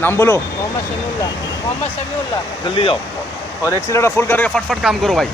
नाम बोलो। मोहम्मद शमीउल्लाह। मोहम्मद शमीउल्लाह। जल्दी जाओ और एक्सीलेटर फुल करके फटफट काम करो भाई।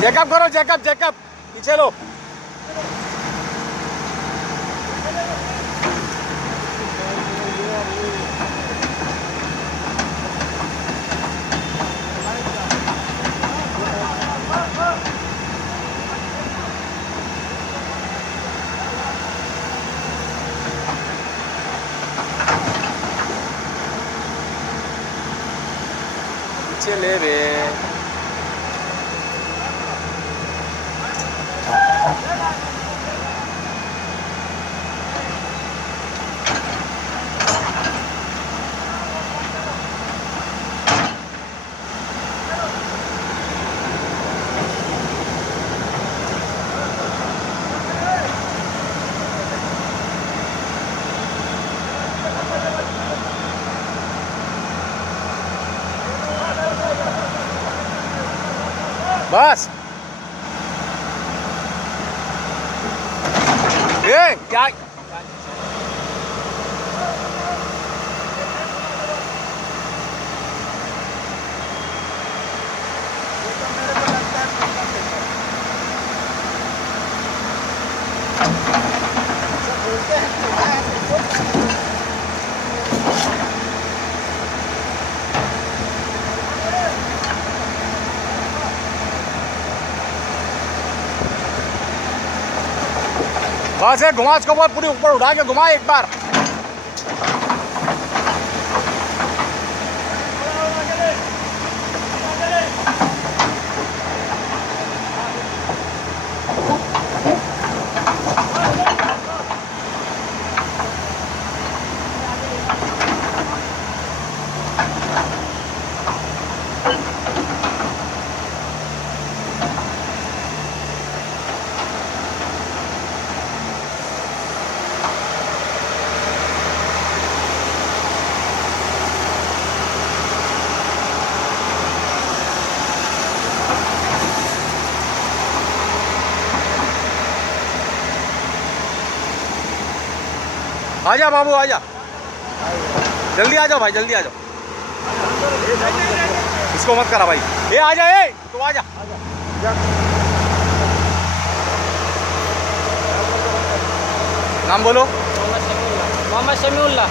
जैकअप करो, जैकअप जैकअप पीछे लो। पीछे ले रे। बस ये क्या बस है, घुमा इसको बहुत पूरी ऊपर उठा के घुमा एक बार। आजा बाबू आजा, जल्दी आ जाओ भाई, जल्दी आ जाओ। इसको मत करा भाई, ये आजा, ए तू आजा। नाम बोलो। मोहम्मद शमीउल्लाह।